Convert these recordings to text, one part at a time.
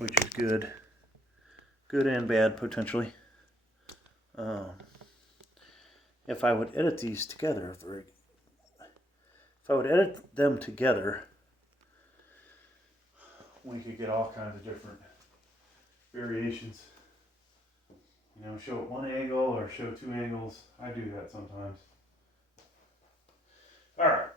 which is good. Good and bad, potentially. If I would edit these together, if I would edit them together, we could get all kinds of different variations. You know, show it one angle or show two angles. I do that sometimes. All right.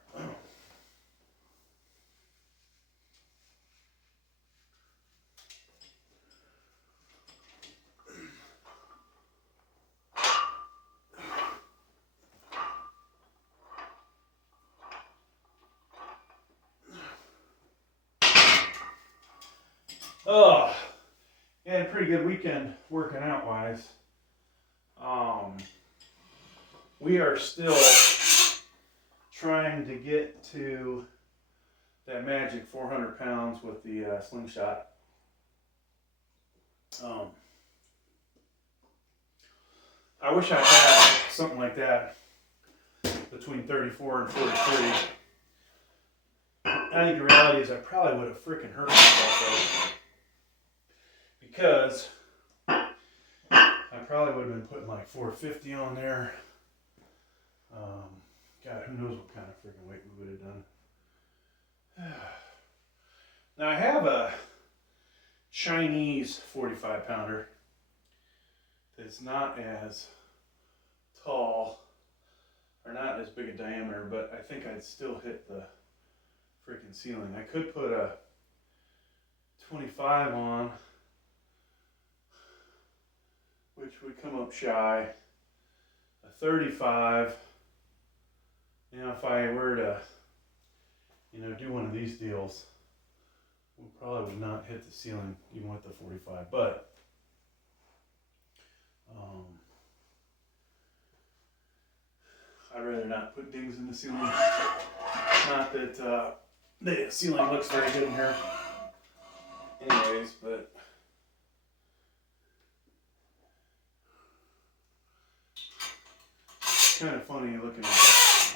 Oh, had a pretty good weekend working out wise. We are still trying to get to that magic 400 pounds with the slingshot. I wish I had something like that between 34 and 43. I think the reality is I probably would have freaking hurt myself though, because I probably would have been putting like 450 on there. God, who knows what kind of freaking weight we would have done. Now I have a Chinese 45 pounder that's not as tall or not as big a diameter, but I think I'd still hit the freaking ceiling. I could put a 25 on, which would come up shy. A 35. You know, if I were to, do one of these deals, we probably would not hit the ceiling even with the 45. But I'd rather not put dings in the ceiling. Not that the ceiling looks very good in here. Anyways, but it's kind of funny looking at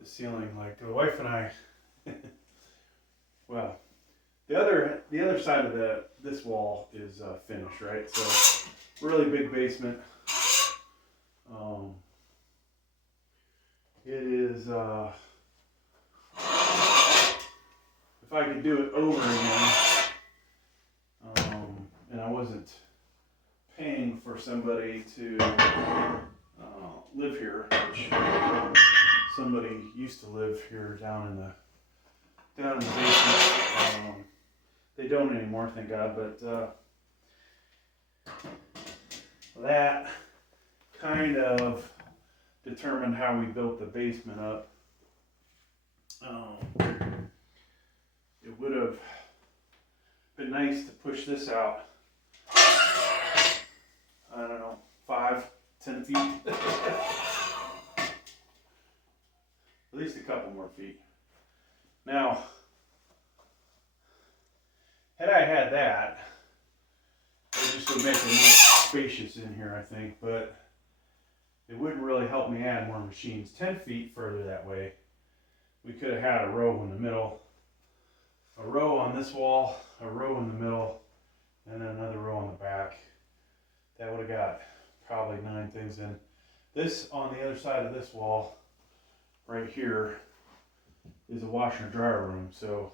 the ceiling. Like the wife and I, well, the other side of this wall is finished, right? So really big basement. It is, if I could do it over again, and I wasn't paying for somebody to live here, which somebody used to live here down in the basement. They don't anymore, thank God, but that kind of determined how we built the basement up. It would have been nice to push this out, I don't know, 5-10 feet. At least a couple more feet. Now, had I had that, it just would make it more spacious in here, I think, but it wouldn't really help me add more machines. 10 feet further that way, we could have had a row in the middle, a row on this wall, a row in the middle, and then another row on the back. That would have got probably 9 things in. This, on the other side of this wall, right here, is a washer and dryer room, so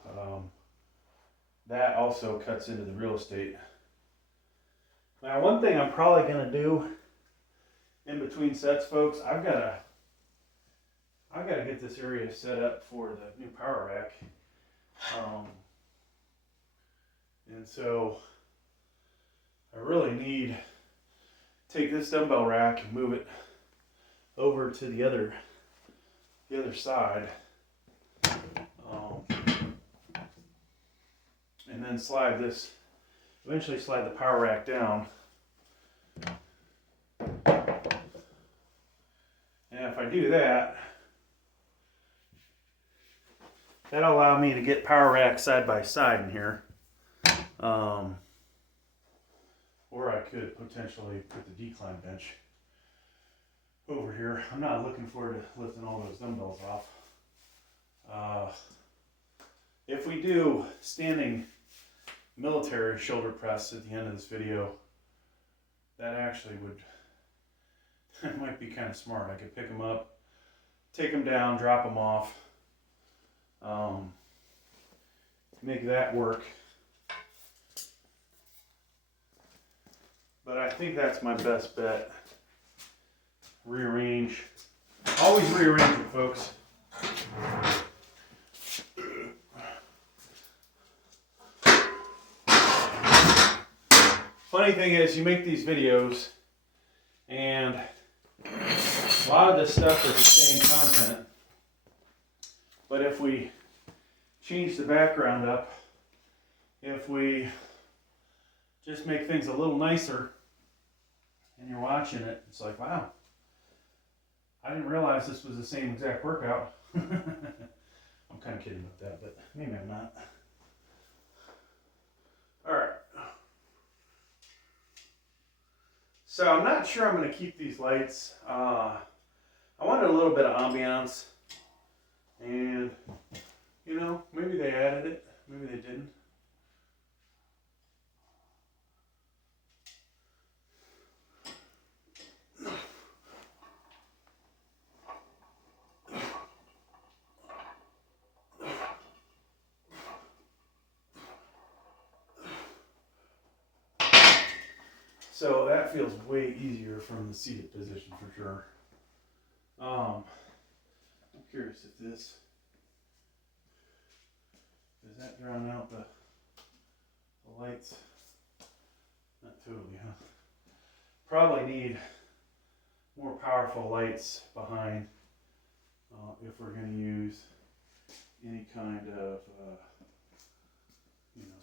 that also cuts into the real estate. Now, one thing I'm probably going to do in between sets, folks, I've got to get this area set up for the new power rack. And so I really need to take this dumbbell rack and move it over to the other side. And then eventually slide the power rack down. And if I do that, that'll allow me to get power rack side by side in here. Or I could potentially put the decline bench over here. I'm not looking forward to lifting all those dumbbells off. If we do standing military shoulder press at the end of this video, that actually would, that might be kind of smart. I could pick them up, take them down, drop them off, make that work. But I think that's my best bet. Rearrange. Always rearrange it, folks. Funny thing is, you make these videos, and a lot of this stuff is the same content. But if we change the background up, if we just make things a little nicer, and you're watching it, it's like, wow, I didn't realize this was the same exact workout. I'm kind of kidding about that, but maybe I'm not. All right. So I'm not sure I'm going to keep these lights. I wanted a little bit of ambiance, and you know, maybe they added it, maybe they didn't. So that feels way easier from the seated position for sure. I'm curious if this, does that drown out the lights? Not totally, huh? Probably need more powerful lights behind if we're going to use any kind of you know,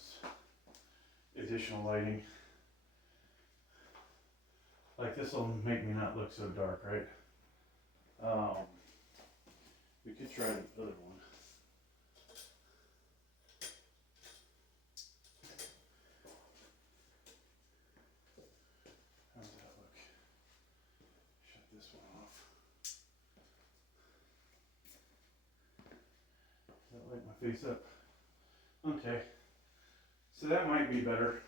additional lighting. Like this will make me not look so dark, right? We could try the other one. How does that look? Shut this one off. Does that light my face up? Okay. So that might be better.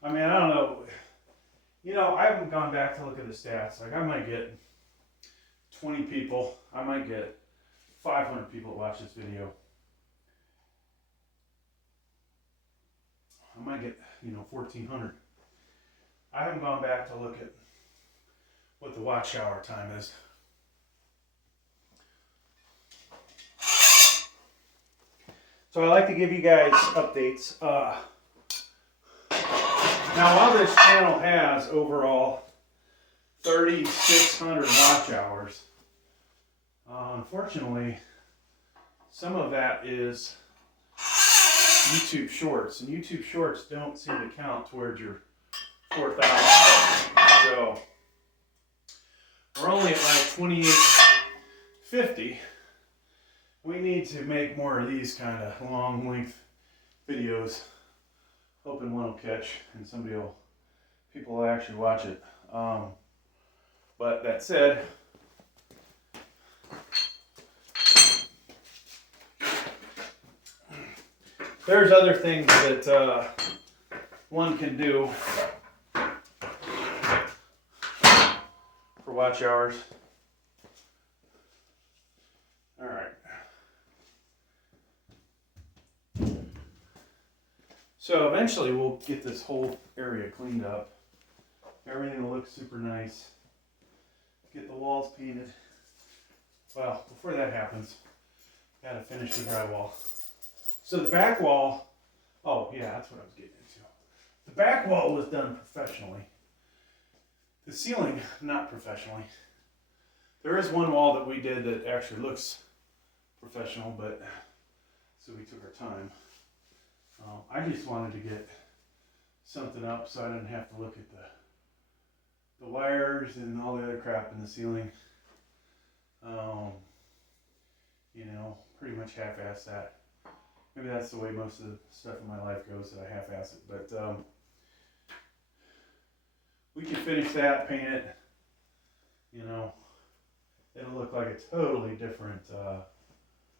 I mean, I don't know. You know, I haven't gone back to look at the stats. Like, I might get 20 people. I might get 500 people that watch this video. I might get, you know, 1,400. I haven't gone back to look at what the watch hour time is. So I like to give you guys updates. Now, while this channel has overall 3,600 watch hours, unfortunately, some of that is YouTube Shorts, and YouTube Shorts don't seem to count towards your 4,000. So we're only at like 2,850. We need to make more of these kind of long length videos. Hoping one will catch and people will actually watch it. But that said, there's other things that one can do for watch hours. All right. So eventually we'll get this whole area cleaned up. Everything will look super nice. Get the walls painted. Well, before that happens, gotta finish the drywall. So the back wall, oh yeah, that's what I was getting into. The back wall was done professionally. The ceiling, not professionally. There is one wall that we did that actually looks professional, but so we took our time. I just wanted to get something up so I didn't have to look at the wires and all the other crap in the ceiling. You know, pretty much half-ass that. Maybe that's the way most of the stuff in my life goes, that I half-ass it. But we can finish that, paint it. You know, it'll look like a totally different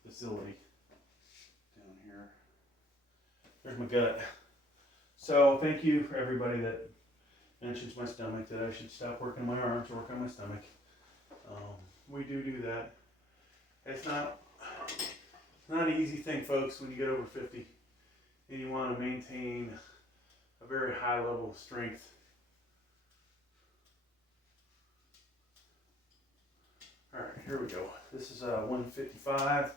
facility down here. There's my gut. So thank you for everybody that mentions my stomach, that I should stop working my arms, work on my stomach. We do that. It's not an easy thing, folks, when you get over 50 and you want to maintain a very high level of strength. All right, here we go. This is 155.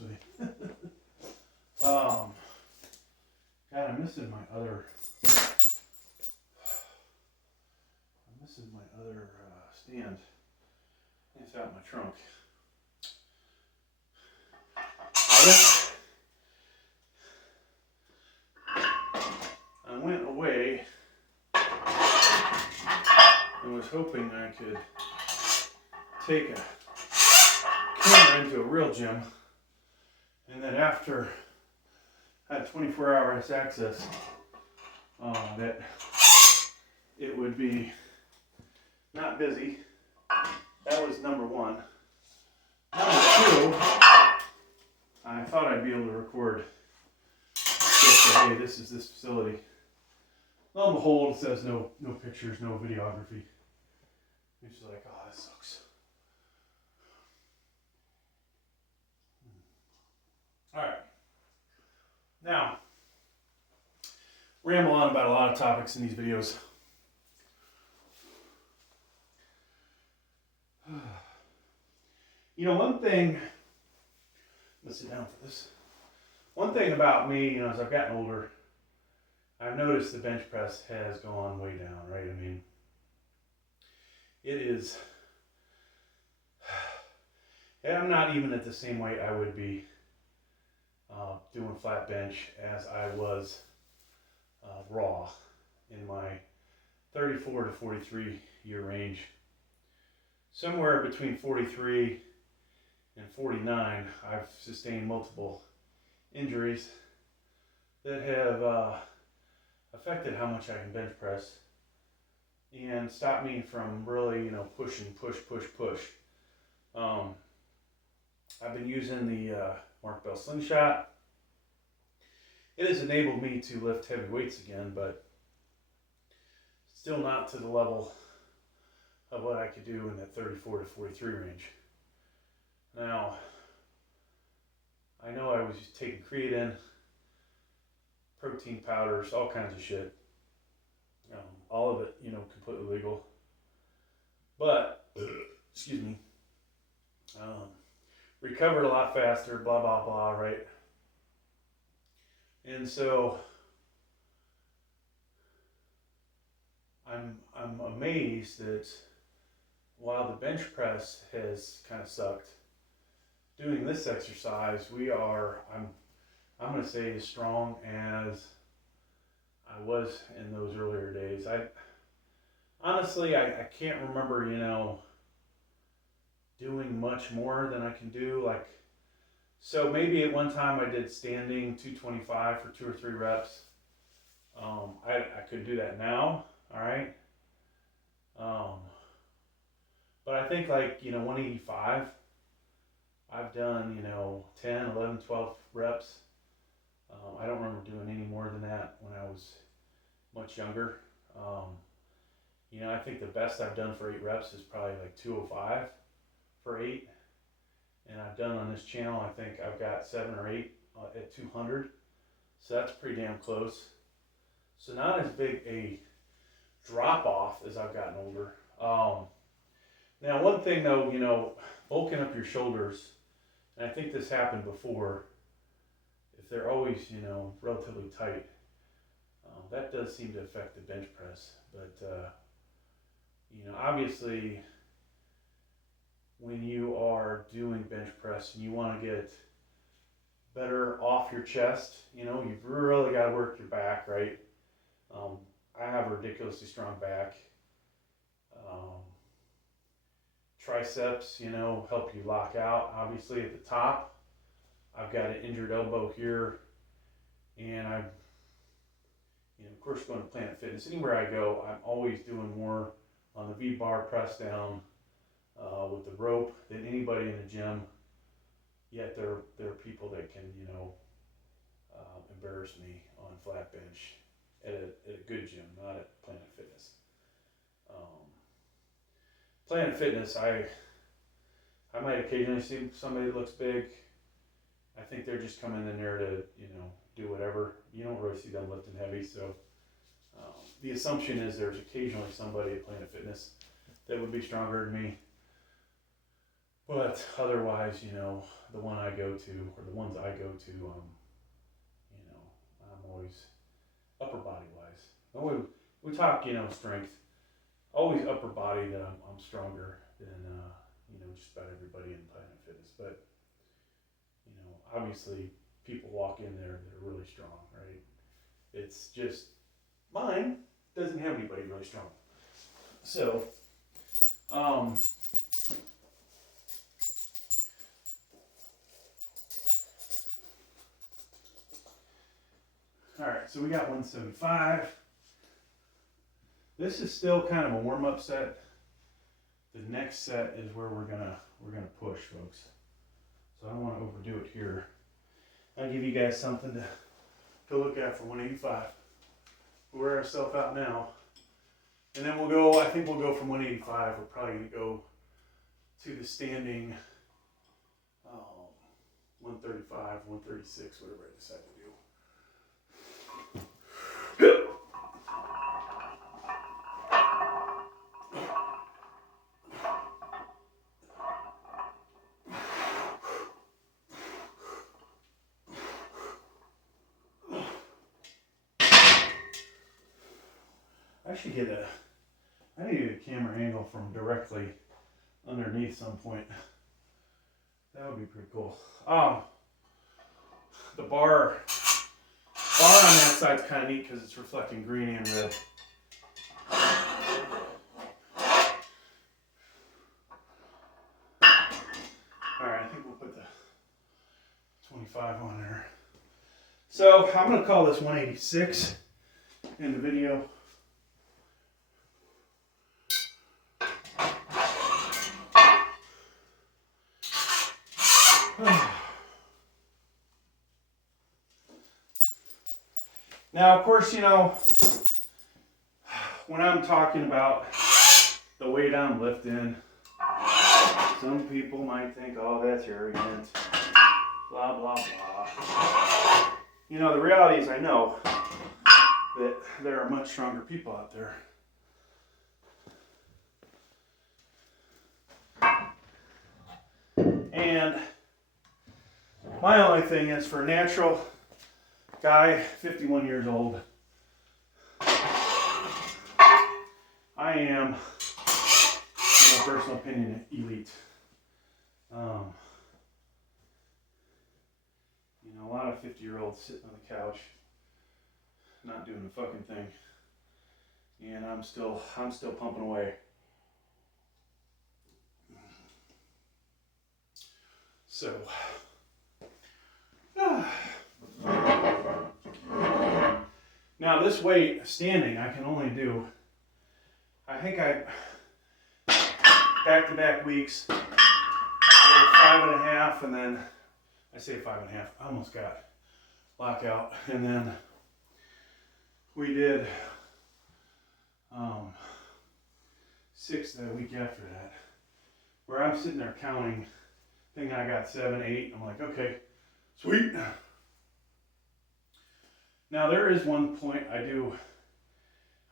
With you. God, I'm missing my other stand. It's out in my trunk. I went away and was hoping I could take a camera into a real gym. And then after I had 24-hour access, that it would be not busy. That was number one. Number two, I thought I'd be able to record just say, hey, this is this facility. Lo and behold, it says no pictures, no videography. It's like, oh, this sucks. All right. Now, ramble on about a lot of topics in these videos. You know, one thing, let's sit down for this. One thing about me, as I've gotten older, I've noticed the bench press has gone way down, right? I mean, it is, I'm not even at the same weight I would be doing flat bench as I was raw in my 34 to 43 year range. Somewhere between 43 and 49, I've sustained multiple injuries that have affected how much I can bench press and stopped me from really, pushing, push. I've been using the Mark Bell slingshot. It has enabled me to lift heavy weights again, but still not to the level of what I could do in that 34 to 43 range. Now, I know I was taking creatine, protein powders, all kinds of shit. All of it, completely legal. But, excuse me, recovered a lot faster, blah, blah, blah, right? And so, I'm amazed that while the bench press has kind of sucked, doing this exercise, I'm going to say as strong as I was in those earlier days. Honestly, I can't remember, doing much more than I can do. So maybe at one time I did standing 225 for 2 or 3 reps. I could do that now, all right? But I think 185, I've done, 10, 11, 12 reps. I don't remember doing any more than that when I was much younger. I think the best I've done for 8 reps is probably 205 for 8. And I've done on this channel, I think I've got 7 or 8 at 200. So that's pretty damn close. So not as big a drop off as I've gotten older. Now one thing though, bulking up your shoulders, and I think this happened before, if they're always, relatively tight, that does seem to affect the bench press. But, obviously, when you are doing bench press and you want to get better off your chest, you've really got to work your back, right? I have a ridiculously strong back. Triceps, help you lock out, obviously, at the top. I've got an injured elbow here, and I'm, of course, going to Planet Fitness. Anywhere I go, I'm always doing more on the V-bar press down with the rope than anybody in the gym. Yet there are people that can, embarrass me on flat bench at a good gym, not at Planet Fitness. Planet Fitness, I might occasionally see somebody that looks big. I think they're just coming in there to, do whatever. You don't really see them lifting heavy, so the assumption is there's occasionally somebody at Planet Fitness that would be stronger than me. But otherwise, the one I go to, or the ones I go to, I'm always upper body wise. We talk, strength. Always upper body that I'm stronger than, just about everybody in Planet Fitness. But, obviously people walk in there that are really strong, right? It's just, mine doesn't have anybody really strong. So, alright, so we got 175. This is still kind of a warm-up set. The next set is where we're gonna push, folks. So I don't want to overdo it here. I'll give you guys something to look at for 185. We'll wear ourselves out now. And then I think we'll go from 185. We're probably gonna go to the standing 135, 136, whatever I decide to do. I need to get a camera angle from directly underneath some point. That would be pretty cool. The bar on that side's kind of neat because it's reflecting green and red. Alright, I think we'll put the 25 on there. So I'm going to call this 186 in the video. Now, of course, when I'm talking about the weight I'm lifting, some people might think, oh, that's arrogant, blah, blah, blah. The reality is I know that there are much stronger people out there. And my only thing is for a natural guy, 51 years old, I am, in my personal opinion, elite. A lot of 50-year-olds sitting on the couch, not doing a fucking thing, and I'm still pumping away. So. Now this weight standing, I can only do, I think back-to-back weeks, I did 5.5, and then, I say 5.5, I almost got lockout, and then we did 6 that week after that, where I'm sitting there counting, thinking I got 7, 8, I'm like, okay, sweet. Now there is one point I do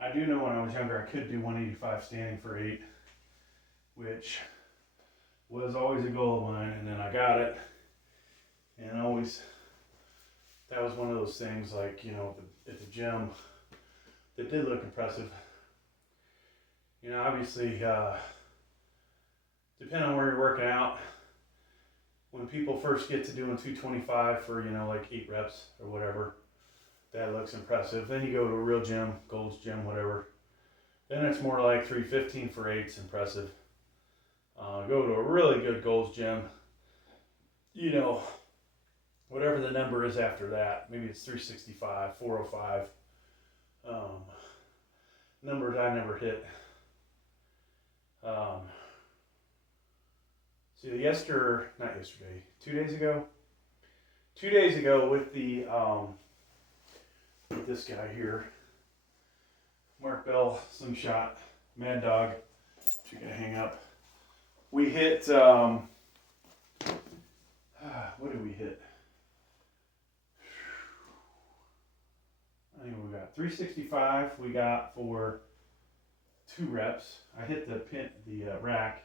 know when I was younger I could do 185 standing for 8, which was always a goal of mine, and then I got it, and that was one of those things like, at the gym that did look impressive. Obviously, depending on where you're working out, when people first get to doing 225 for, like 8 reps or whatever, that looks impressive. Then you go to a real gym, Gold's Gym, whatever. Then it's more like 315 for 8's impressive. Go to a really good Gold's Gym, whatever the number is after that. Maybe it's 365, 405. Numbers I never hit. So not yesterday, 2 days ago. 2 days ago with the with this guy here, Mark Bell Slingshot Mad Dog. You're gonna hang up. We hit what did we hit? I think we got 365. We got for 2 reps. I hit the pin rack,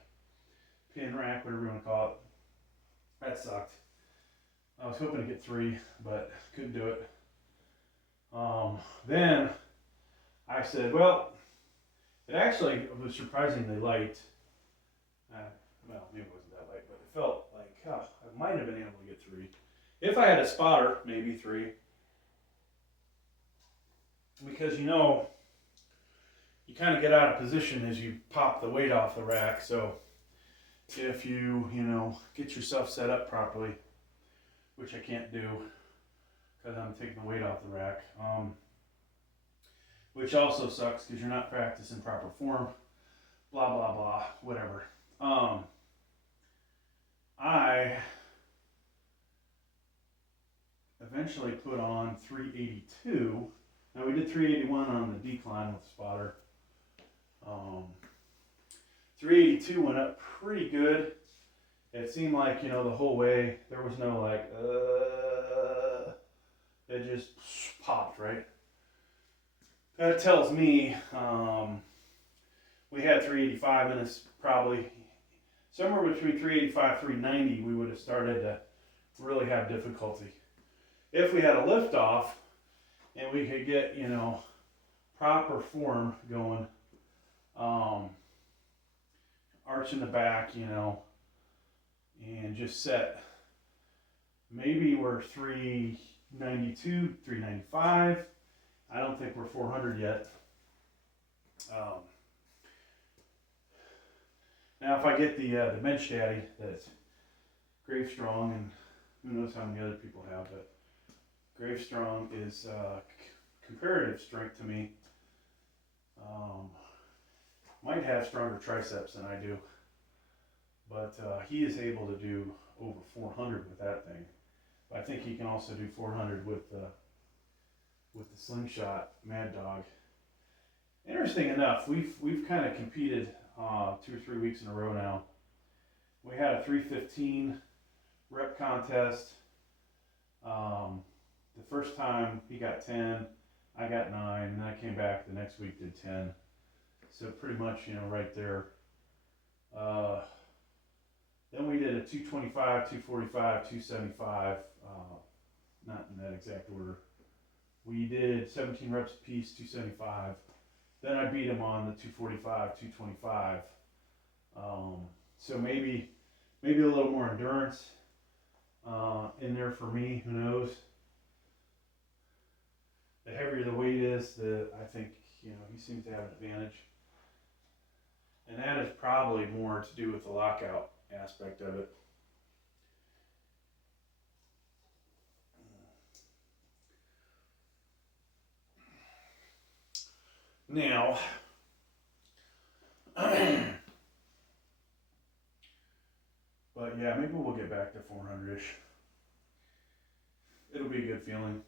whatever you want to call it. That sucked. I was hoping to get 3, but couldn't do it. Then I said, well, it actually was surprisingly light. Well, maybe it wasn't that light, but it felt like I might have been able to get 3. If I had a spotter, maybe 3. Because you kind of get out of position as you pop the weight off the rack. So if you get yourself set up properly, which I can't do because I'm taking the weight off the rack, which also sucks because you're not practicing proper form, blah blah blah, whatever. I eventually put on 382. Now we did 381 on the decline with the spotter. 382 went up pretty good. It seemed like, the whole way there was no like, it just popped, right? That tells me we had 385 in us, probably somewhere between 385 390. We would have started to really have difficulty. If we had a lift off and we could get, proper form going, arch in the back, and just set. Maybe we're 392, 395. I don't think we're 400 yet. Now, if I get the bench daddy that's Grave Strong, and who knows how many other people have, but Grave Strong is comparative strength to me. Might have stronger triceps than I do, but he is able to do over 400 with that thing. But I think he can also do 400 with the Slingshot Mad Dog. Interesting enough, we've kind of competed 2 or 3 weeks in a row now. We had a 315 rep contest. The first time he got 10, I got 9, and then I came back the next week, did 10. So pretty much, right there. Then we did a 225, 245, 275, not in that exact order. We did 17 reps a piece, 275. Then I beat him on the 245, 225. So maybe a little more endurance in there for me, who knows. The heavier the weight is, I think, he seems to have an advantage. And that is probably more to do with the lockout aspect of it. Now, but yeah, maybe we'll get back to 400-ish. It'll be a good feeling.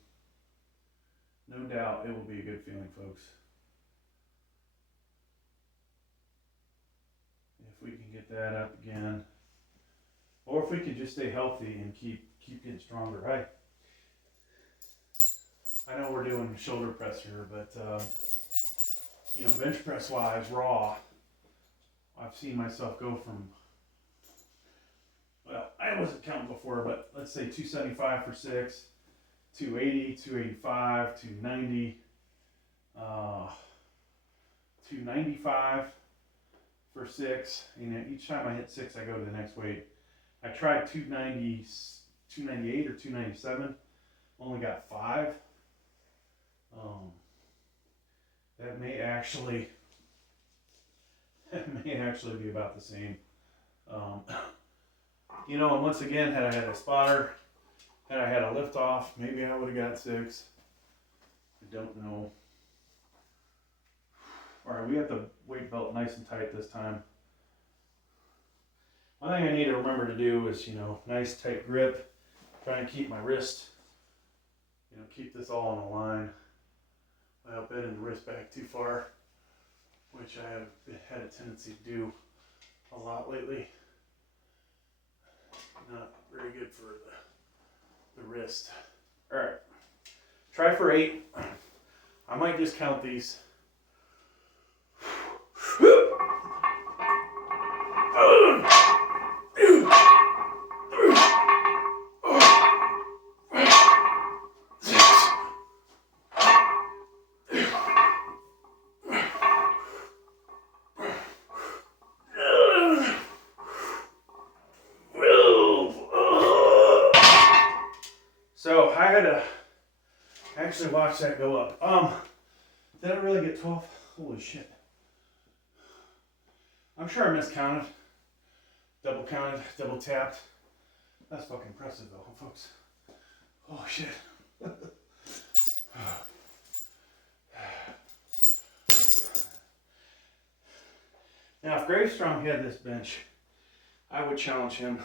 No doubt it will be a good feeling, folks. If we can get that up again, or if we can just stay healthy and keep getting stronger, right? I know we're doing shoulder press here, but bench press wise, raw, I've seen myself go from, well, I wasn't counting before, but let's say 275 for 6, 280, 285, 290, 295 for 6. Each time I hit 6, I go to the next weight. I tried 298 or 297, only got 5. That may actually be about the same. And once again, had I had a spotter, Had I had a lift off, maybe I would have got 6. I don't know. Alright, we got the weight belt nice and tight this time. One thing I need to remember to do is, nice tight grip. Try and keep my wrist, keep this all in a line without bending the wrist back too far, which I have had a tendency to do a lot lately. Not very good for the wrist. Alright, try for 8. I might just count these. So I had to actually watch that go up. Did I really get 12? Holy shit. I'm sure I miscounted. Double counted, double tapped. That's fucking impressive though, folks. Oh shit. Now if Gravestrong had this bench, I would challenge him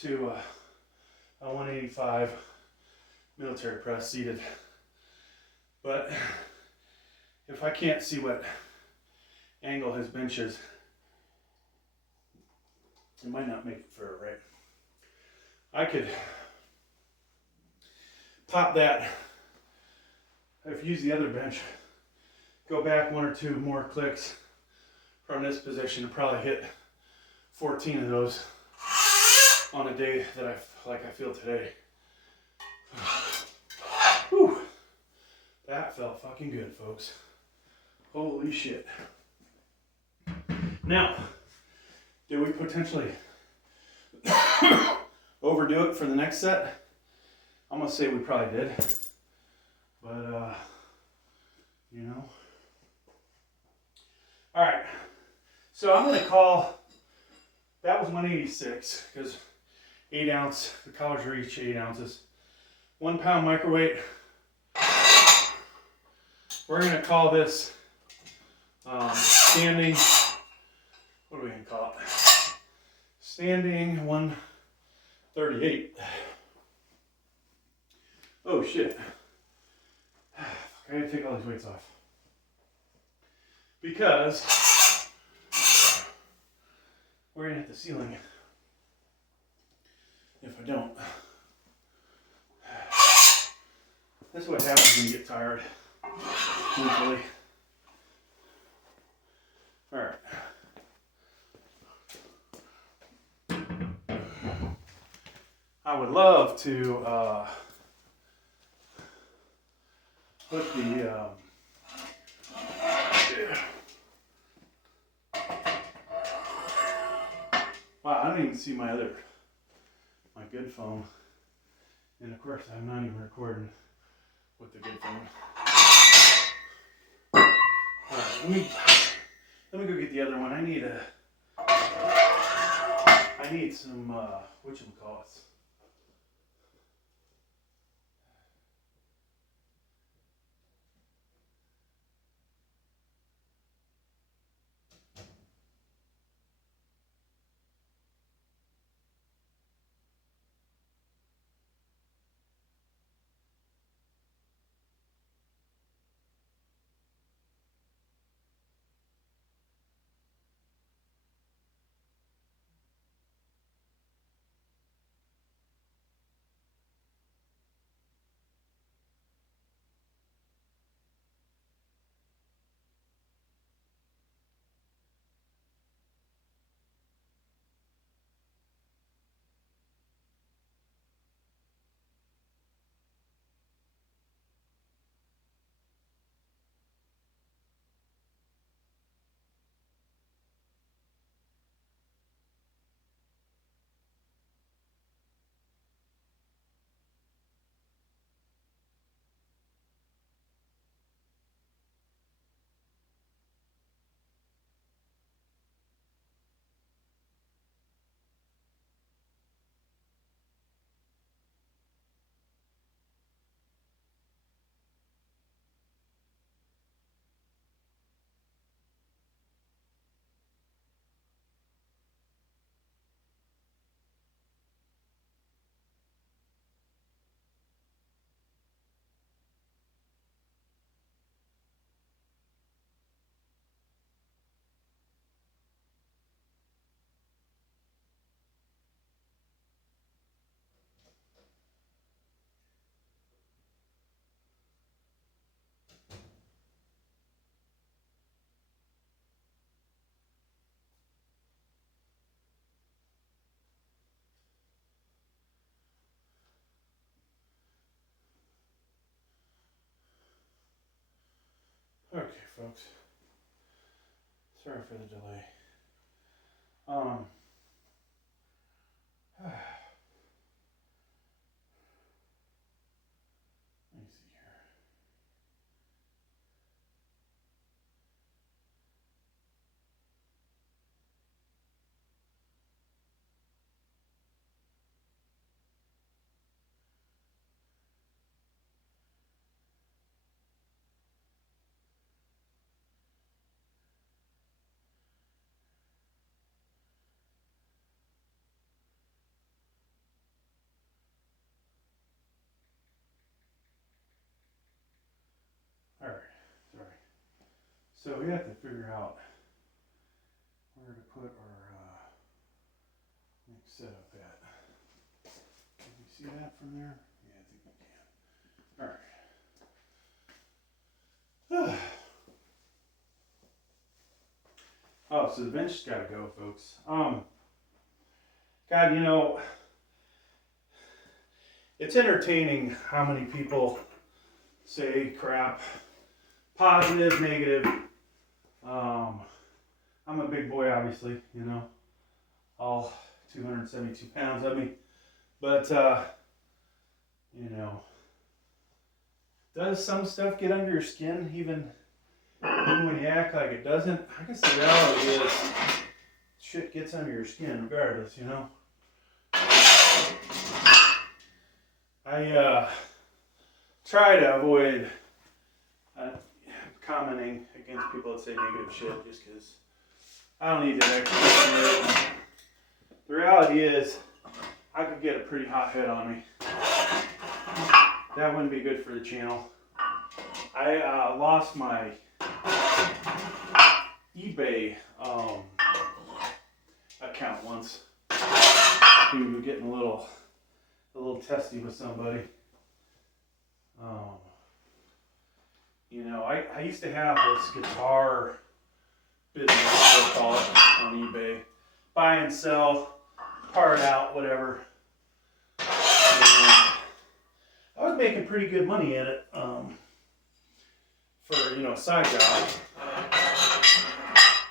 to a 185 military press seated. But if I can't see what angle his bench is, it might not make it fair, right? I could pop that, if you use the other bench, go back 1 or 2 more clicks from this position and probably hit 14 of those on a day that I feel today. Whew. That felt fucking good, folks. Holy shit. Now, did we potentially overdo it for the next set? I'm gonna say we probably did. But, All right. So I'm gonna call, that was 186, because 8 ounce, the collars are each 8 ounces. 1 pound microweight. We're gonna call this standing, what are we gonna call it? Standing 138. Oh shit. I gotta take all these weights off. Because we're gonna hit the ceiling if I don't. That's what happens when you get tired. Mentally. Alright. I would love to put the wow, I don't even see my good phone. And of course I'm not even recording with the good phone. Alright, let me go get the other one. I need some whatchamacallits. Okay, folks. Sorry for the delay. Let me see here. All right, sorry. So we have to figure out where to put our next setup at. Can you see that from there? Yeah, I think we can. All right. Oh, so the bench got to go, folks. God, you know, it's entertaining how many people say crap, positive, negative. I'm a big boy, obviously, you know, all 272 pounds of me. But, you know, does some stuff get under your skin even when you act like it doesn't? I guess the reality is shit gets under your skin regardless, you know. I try to avoid commenting against people that say negative shit just because I don't need that extra shit. The reality is I could get a pretty hot head on me. That wouldn't be good for the channel. I lost my eBay account once. We were getting a little testy with somebody. You know, I used to have this guitar business, we'll call it, on eBay. Buy and sell, part out, whatever. And I was making pretty good money in it for, you know, a side job.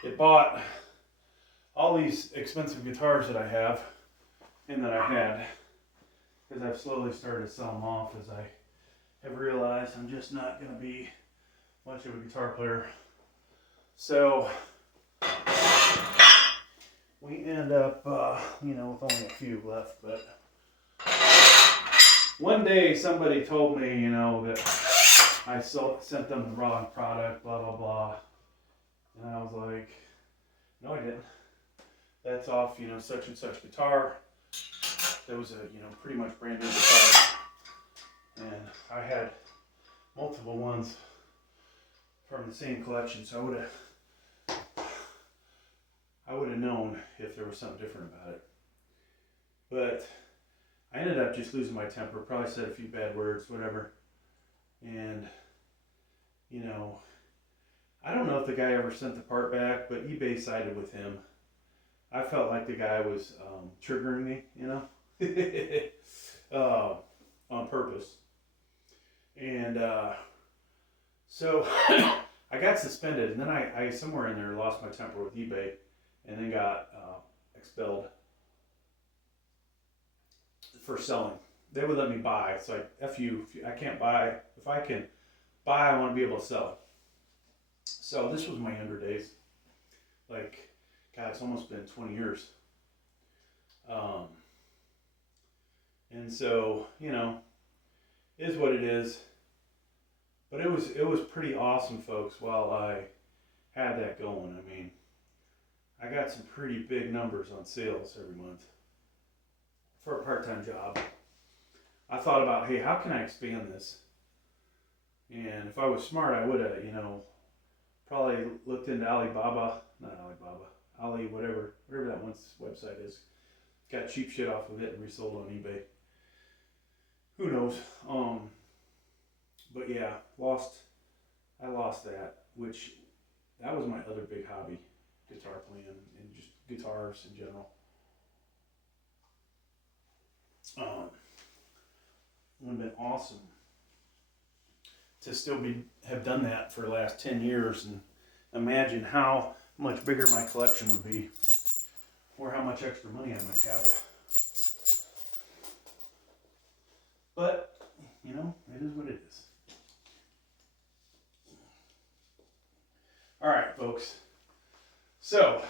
It bought all these expensive guitars that I have and that I had, because I've slowly started to sell them off as I have realized I'm just not going to be much of a guitar player. So we end up, you know, with only a few left. But one day somebody told me, you know, that I sent them the wrong product, blah, blah, blah. And I was like, no, I didn't. That's off, you know, such and such guitar. That was a, you know, pretty much brand new guitar. And I had multiple ones from the same collection, so I would have known if there was something different about it. But I ended up just losing my temper, probably said a few bad words, whatever. And, you know, I don't know if the guy ever sent the part back, but eBay sided with him. I felt like the guy was triggering me, you know, on purpose. And so I got suspended, and then I somewhere in there lost my temper with eBay, and then got expelled for selling. They would let me buy, so F you, I can't buy. If I can buy, I want to be able to sell. So this was my younger days. Like, God, it's almost been 20 years. And so, you know, is what it is. But it was pretty awesome, folks, while I had that going. I mean, I got some pretty big numbers on sales every month for a part-time job. I thought about, hey, how can I expand this? And if I was smart, I would have, you know, probably looked into Ali, whatever that one website is. Got cheap shit off of it and resold on eBay. Who knows? But yeah, I lost that, which that was my other big hobby, guitar playing and just guitars in general. It would have been awesome to still have done that for the last 10 years, and imagine how much bigger my collection would be, or how much extra money I might have. But, you know, it is what it is. All right, folks. So,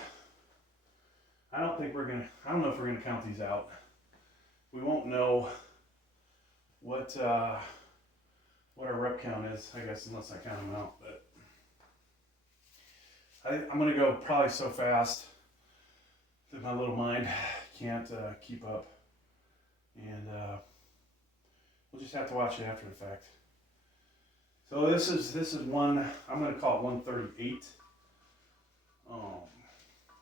I don't know if we're gonna count these out. We won't know what our rep count is, I guess, unless I count them out. But I'm gonna go probably so fast that my little mind can't keep up, and we'll just have to watch it after the fact. So this is one, I'm gonna call it 138.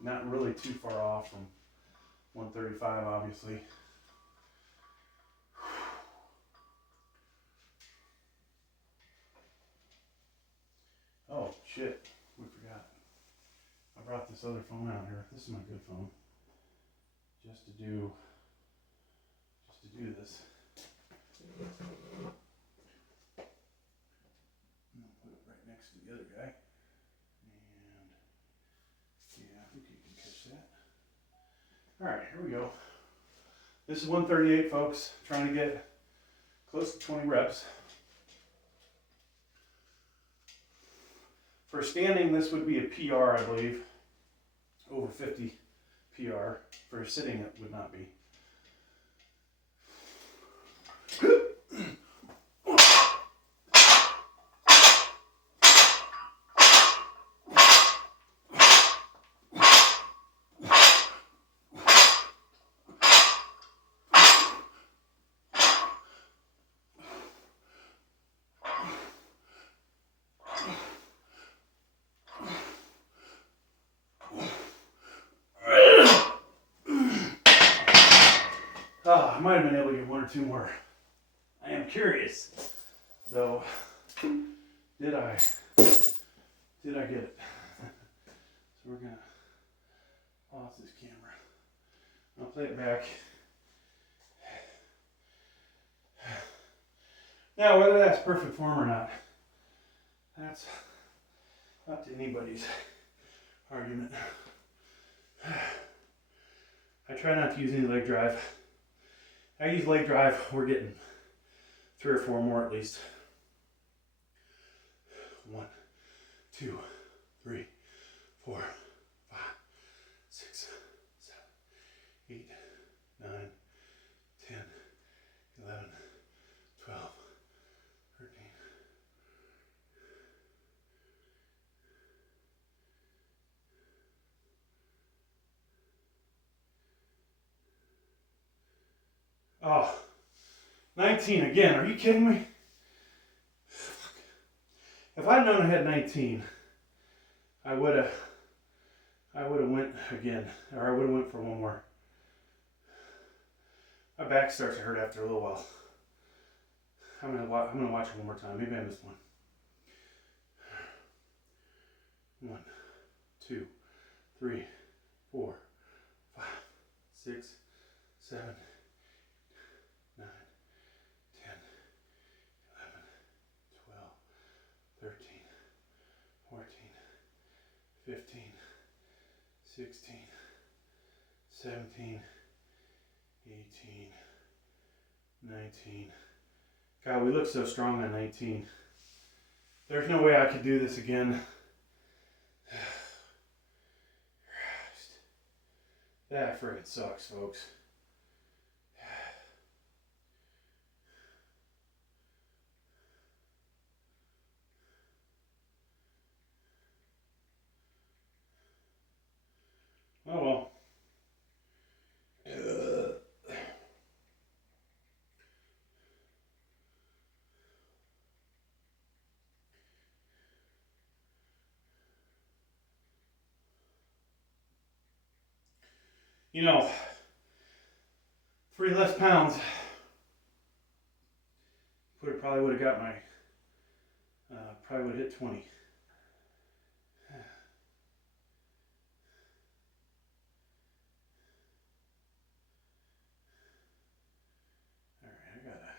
Not really too far off from 135, obviously. Oh shit, we forgot. I brought this other phone out here. This is my good phone. Just to do this. I'm gonna put it right next to the other guy. And yeah, I think you can catch that. Alright, here we go. This is 138, folks. Trying to get close to 20 reps. For standing, this would be a PR, I believe. Over 50 PR. For sitting, it would not be. I might have been able to get one or two more. I am curious, though. Did I get it? So we're gonna pause this camera. I'll play it back. Now, whether that's perfect form or not, that's up to anybody's argument. I try not to use any leg drive. I use leg drive, we're getting 3 or 4 more at least. 1, 2, 3, 4, 5, 6, 7, 8, 9, 10, 11, 12, 13. Oh, 19 again. Are you kidding me? If I'd known I had 19, I would have went again, or I would have went for one more. My back starts to hurt after a little while. I'm gonna watch it one more time. Maybe I missed one. 1, 2, 3, 4, 5, 6, 7, 9, 10, 11, 12, 13, 14, 15, 16, 17, 18, 19. God, we look so strong on 19. There's no way I could do this again. That friggin' sucks, folks. Oh well. You know, 3 less pounds. Probably would have got my. Probably would have hit 20. All right, I gotta.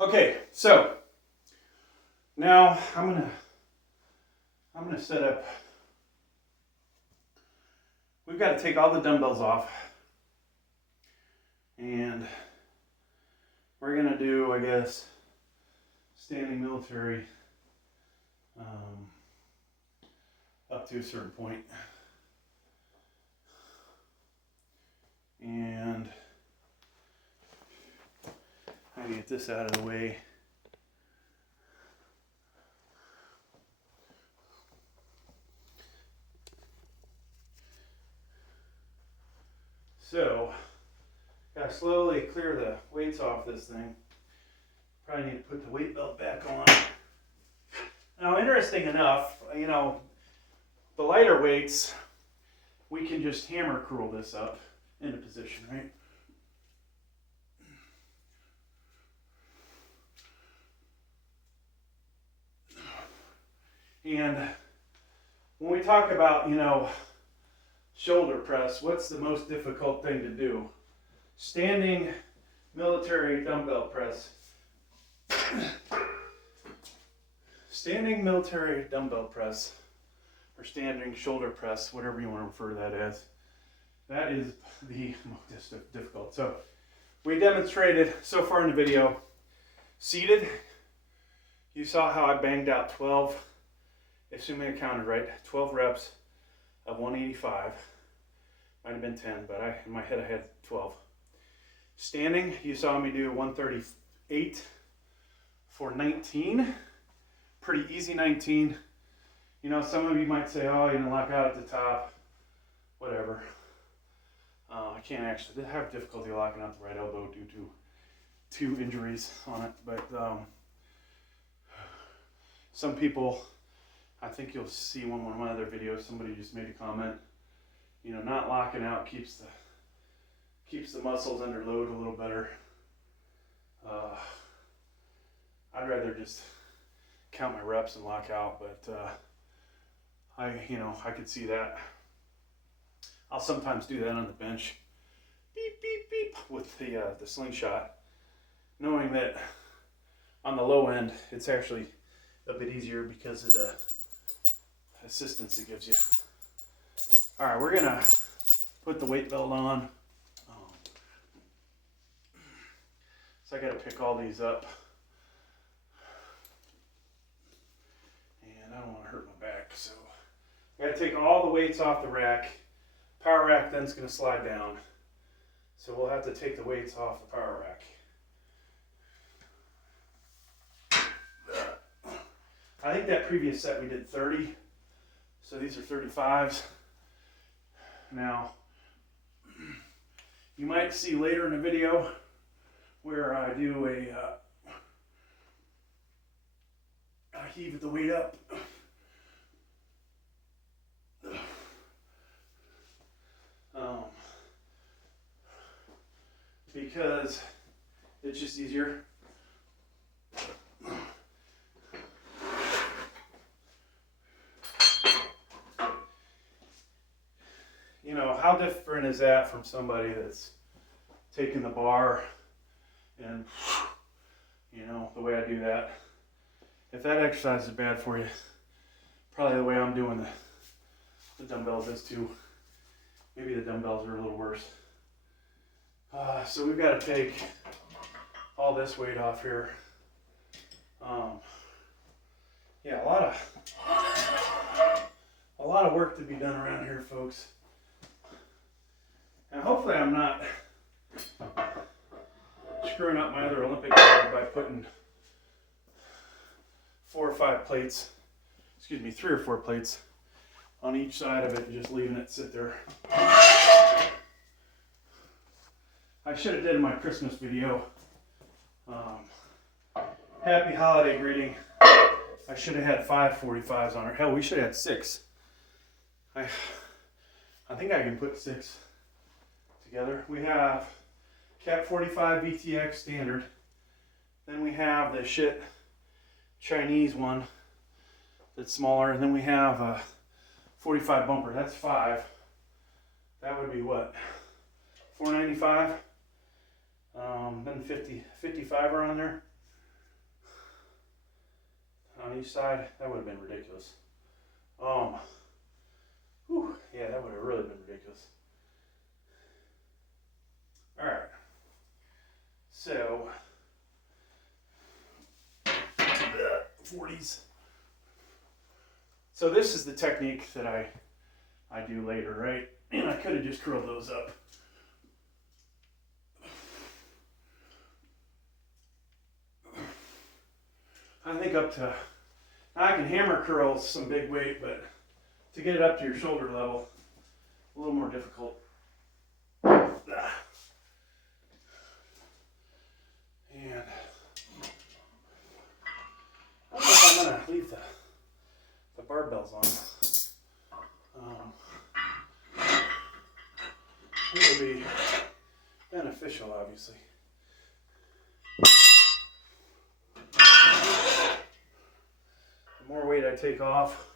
Okay, so now I'm gonna set up. We've got to take all the dumbbells off, and we're gonna do, I guess, standing military up to a certain point. And I get this out of the way. So, gotta slowly clear the weights off this thing. Probably need to put the weight belt back on. Now, interesting enough, you know, the lighter weights, we can just hammer curl this up into position, right? And when we talk about, you know, shoulder press, what's the most difficult thing to do? Standing military dumbbell press. Standing military dumbbell press, or standing shoulder press, whatever you want to refer to that as, that is the most difficult. So we demonstrated so far in the video, seated. You saw how I banged out 12, assuming I counted right, 12 reps of 185. Might have been 10, but in my head I had 12. Standing, you saw me do 138 for 19. Pretty easy 19. You know, some of you might say, oh, you didn't lock out at the top. Whatever. I can't actually, I have difficulty locking out the right elbow due to 2 injuries on it. But some people, I think you'll see one of my other videos, somebody just made a comment, you know, not locking out keeps the muscles under load a little better. I'd rather just count my reps and lock out, but I could see that. I'll sometimes do that on the bench, beep, beep, beep, with the slingshot, knowing that on the low end, it's actually a bit easier because of the assistance it gives you. All right, we're gonna put the weight belt on. So I gotta pick all these up. And I don't wanna hurt my back, so I gotta take all the weights off the rack. Power rack then's gonna slide down. So we'll have to take the weights off the power rack. I think that previous set we did 30. So these are 35s. Now, you might see later in the video where I do I heave the weight up. Because it's just easier. You know, how different is that from somebody that's taking the bar and, you know, the way I do that? If that exercise is bad for you, probably the way I'm doing the dumbbells is too. Maybe the dumbbells are a little worse. So we've got to take all this weight off here. Yeah, a lot of work to be done around here, folks. And hopefully I'm not screwing up my other Olympic bag by putting 4 or 5 plates, excuse me, 3 or 4 plates on each side of it and just leaving it sit there. I should have did in my Christmas video, happy holiday greeting. I should have had 5 45s on her. Hell, we should have had 6. I think I can put 6 together. We have Cat 45 VTX standard. Then we have the shit Chinese one that's smaller. And then we have a 45 bumper. That's 5. That would be what? $4.95. Then 55 are on there. each side, that would have been ridiculous. Yeah, that would have really been ridiculous. All right. So, 40s. So this is the technique that I do later, right? And I could have just curled those up. I think up to, I can hammer curl some big weight, but to get it up to your shoulder level, a little more difficult. And I don't know if I'm going to leave the barbells on. It would be beneficial, obviously. The more weight I take off,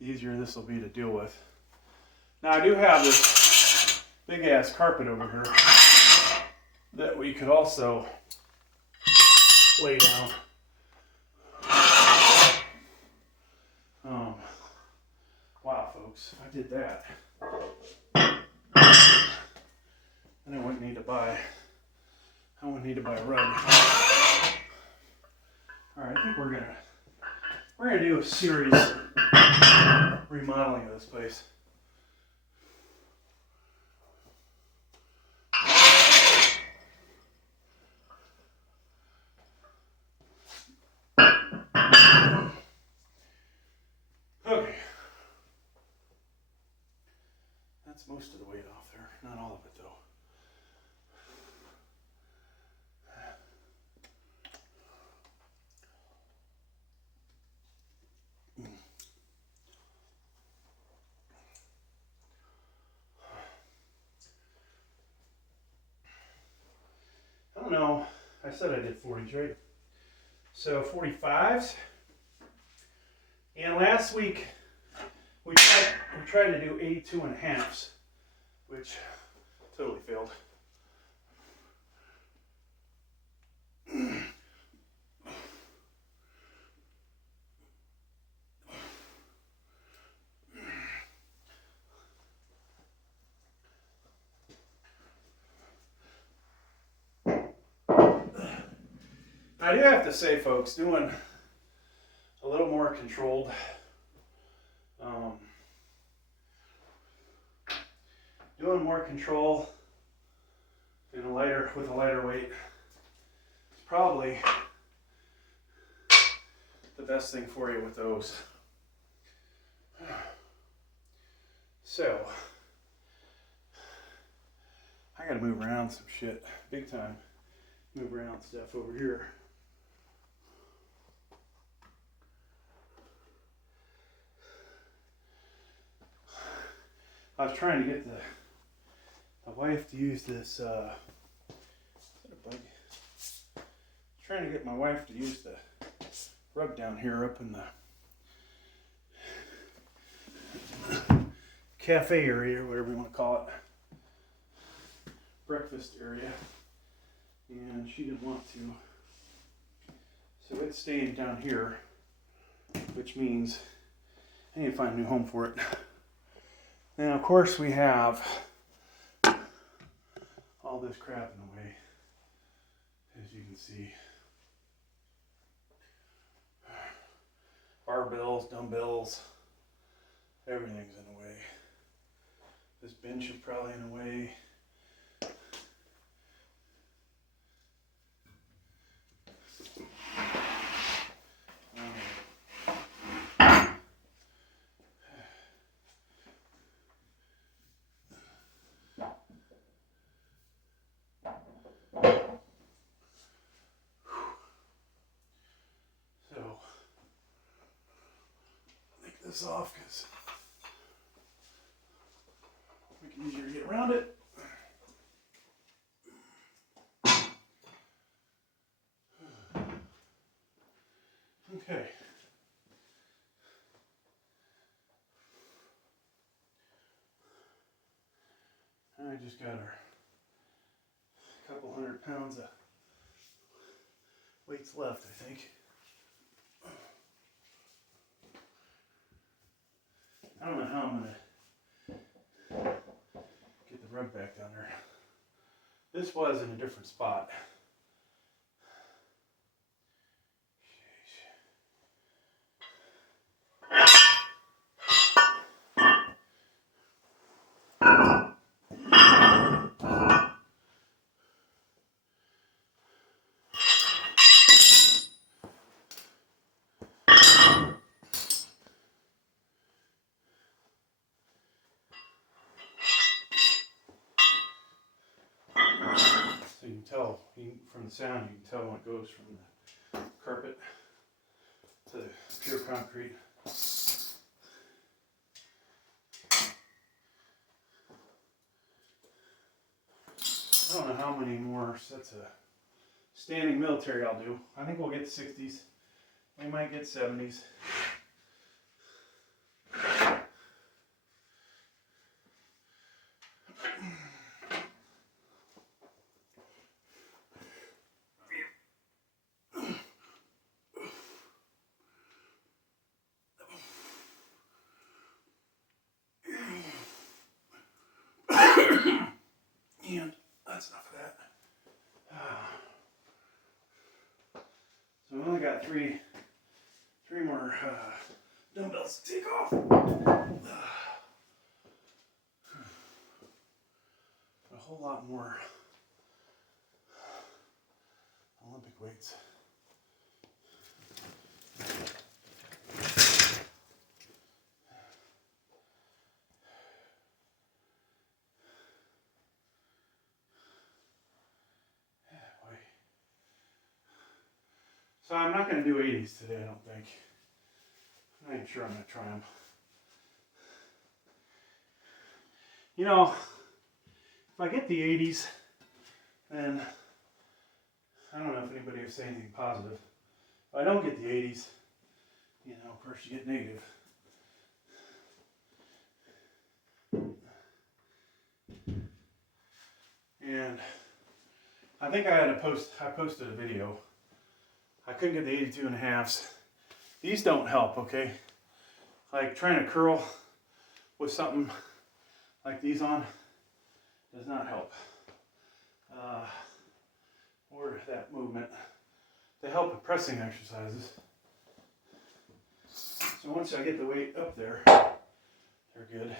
the easier this will be to deal with. Now I do have this big ass carpet over here that we could also lay down. Wow, folks, if I did that, then I wouldn't need to buy a rug. All right, I think we're gonna do a series remodeling of this place. Okay. That's most of the weight off there. Not all of it, though. I don't know. I said I did 40s, right? So 45s. And last week, we tried to do 82.5s, which totally failed. I do have to say, folks, doing a little more controlled, doing more control in with a lighter weight is probably the best thing for you with those. So, I gotta move around some shit, big time. Move around stuff over here. I was trying to get the wife to use this, is that a bug? Trying to get my wife to use the rug down here up in the cafe area, or whatever you want to call it. Breakfast area. And she didn't want to. So it's staying down here, which means I need to find a new home for it. Now, of course, we have all this crap in the way, as you can see. Barbells, dumbbells, everything's in the way. This bench is probably in the way. This off because make it easier to get around it. Okay. I just got our couple 100 pounds of weights left, I think. I don't know how I'm gonna get the rug back down there. This was in a different spot. So you can tell from the sound, you can tell when it goes from the carpet to the pure concrete. I don't know how many more sets of standing military I'll do. I think we'll get 60s. We might get 70s. And that's enough of that. So we only got three more dumbbells to take off. A whole lot more Olympic weights. So I'm not going to do 80s today, I don't think. I'm not even sure I'm going to try them. You know, if I get the 80s, then I don't know if anybody will say anything positive. If I don't get the 80s, you know, of course you get negative. And I think I posted a video. I couldn't get the 82 and a halves. These don't help, okay? Like trying to curl with something like these on does not help. Or that movement. They help with pressing exercises. So once I get the weight up there, they're good.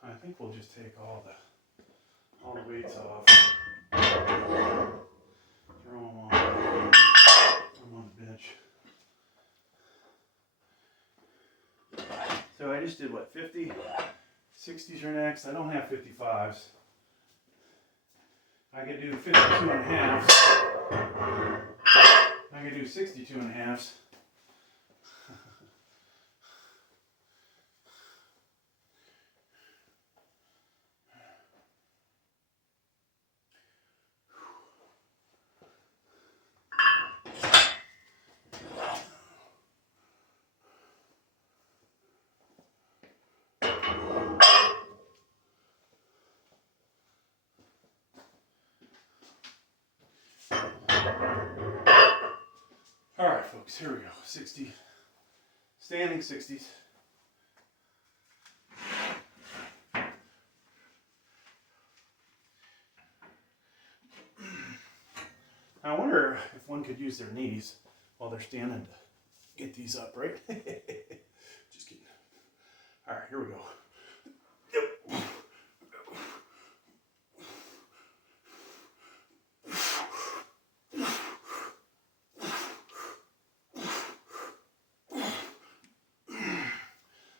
I think we'll just take all the weights off. Throw them on the bench. So I just did what, 50? 60s are next. I don't have 55s. I could do 52 and a halves. I could do 62 and a halves. All right, folks, here we go. 60, standing 60s. I wonder if one could use their knees while they're standing to get these up, right? Just kidding. All right, here we go.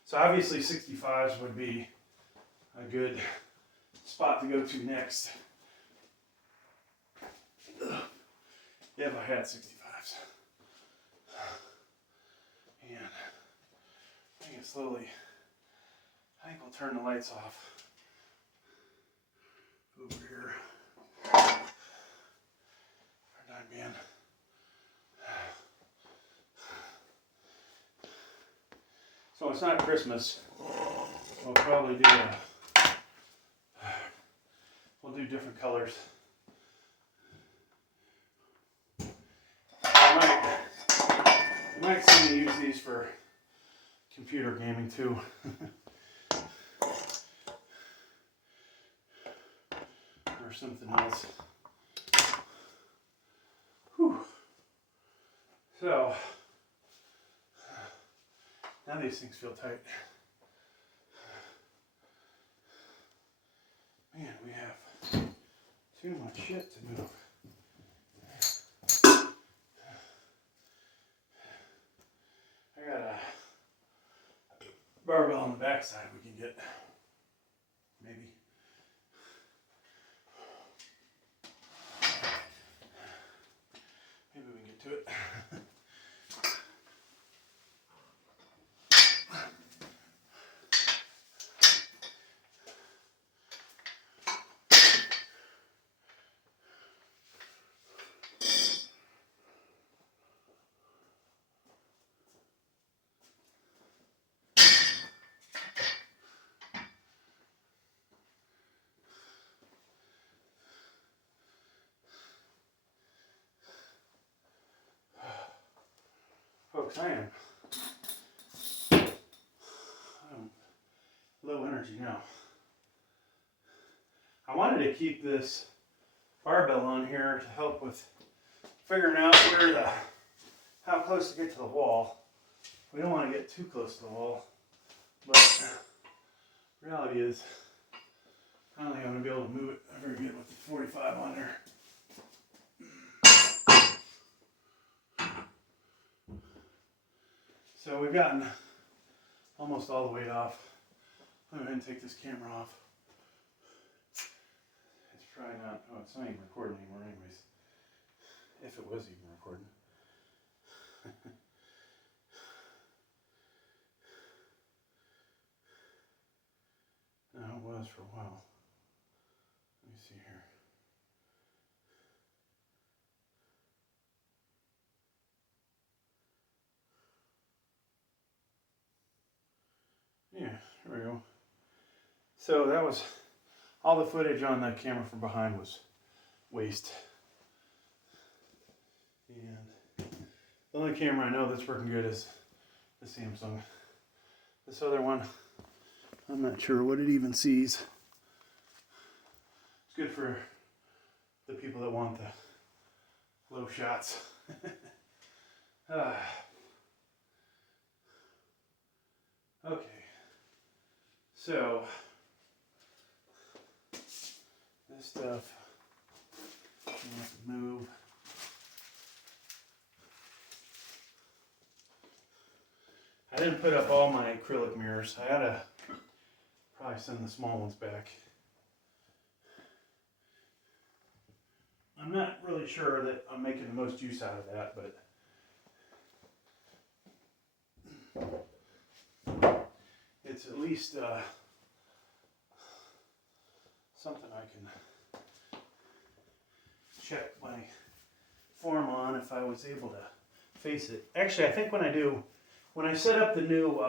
So obviously 65s would be a good spot to go to next. If I had 65s. And I think I think we'll turn the lights off over here. Our dime band. So it's not Christmas. we'll probably we'll do different colors. You might see me use these for computer gaming too. Or something else. Whew. So, now these things feel tight. Man, we have too much shit to move. I got a barbell on the backside we can get. Maybe. Maybe we can get to it. Folks, I'm low energy now. I wanted to keep this barbell on here to help with figuring out how close to get to the wall. We don't want to get too close to the wall, but reality is I don't think I'm going to be able to move it very good with the 45 on there. So we've gotten almost all the weight off. I'm going to take this camera off. It's probably not, oh, it's not even recording anymore anyways. If it was even recording. No, it was for a while. Let me see here. Yeah, there we go. So that was, all the footage on the camera from behind was waste. And the only camera I know that's working good is the Samsung. This other one, I'm not sure what it even sees. It's good for the people that want the low shots. Okay, so this stuff wants to move. I didn't put up all my acrylic mirrors. I ought to probably send the small ones back. I'm not really sure that I'm making the most use out of that, but it's at least something I can check my form on if I was able to face it. Actually, I think when I set up the new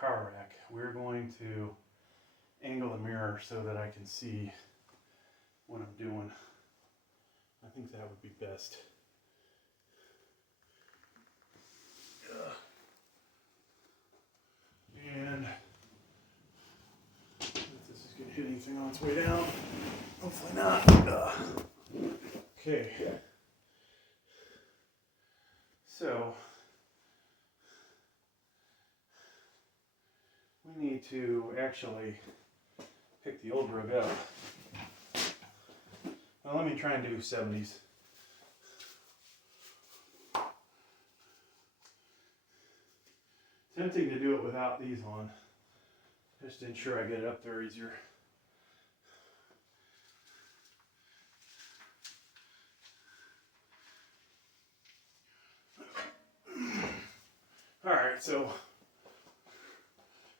power rack, we're going to angle the mirror so that I can see what I'm doing. I think that would be best. And if this is going to hit anything on its way down, hopefully not. Okay. So we need to actually pick the old rig up. Well, let me try and do 70s. Tempting to do it without these on, just to ensure I get it up there easier. Alright, so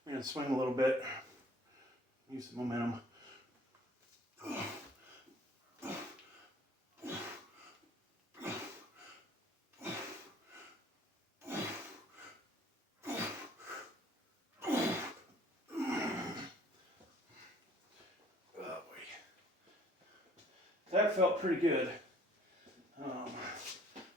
I'm going to swing a little bit, use some momentum. That felt pretty good.